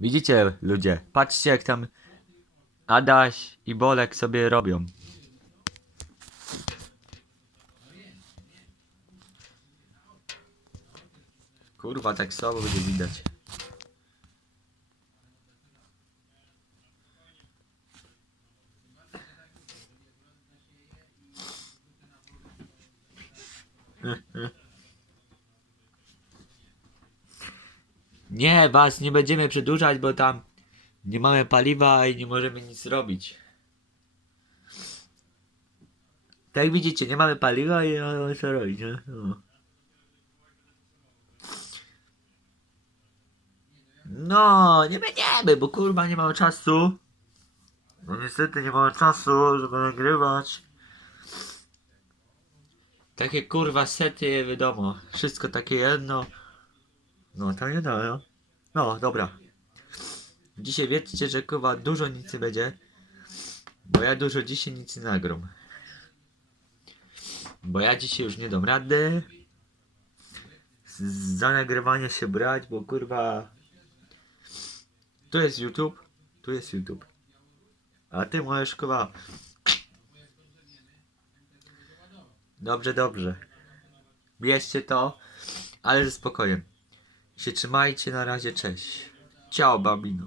Widzicie ludzie, patrzcie jak tam Adaś i Bolek sobie robią. Kurwa, tak słabo będzie widać. Nie, was nie będziemy przedłużać, bo tam nie mamy paliwa i nie możemy nic robić. Tak jak widzicie, nie mamy paliwa i co robić. No. no, nie będziemy, bo kurwa nie mamy czasu. No niestety nie mamy czasu, żeby nagrywać. Takie kurwa sety, wiadomo, wszystko takie jedno. No, to nie no. No, dobra. Dzisiaj wiecie, że kurwa dużo nic nie będzie. Bo ja dużo dzisiaj nic nie. Bo ja dzisiaj już nie dam rady. Za nagrywanie się brać, bo kurwa. Tu jest YouTube. Tu jest YouTube. A ty możesz kurwa. Dobrze, dobrze. Bierzcie to, ale ze spokojem. Się trzymajcie, na razie, cześć. Ciao, babino.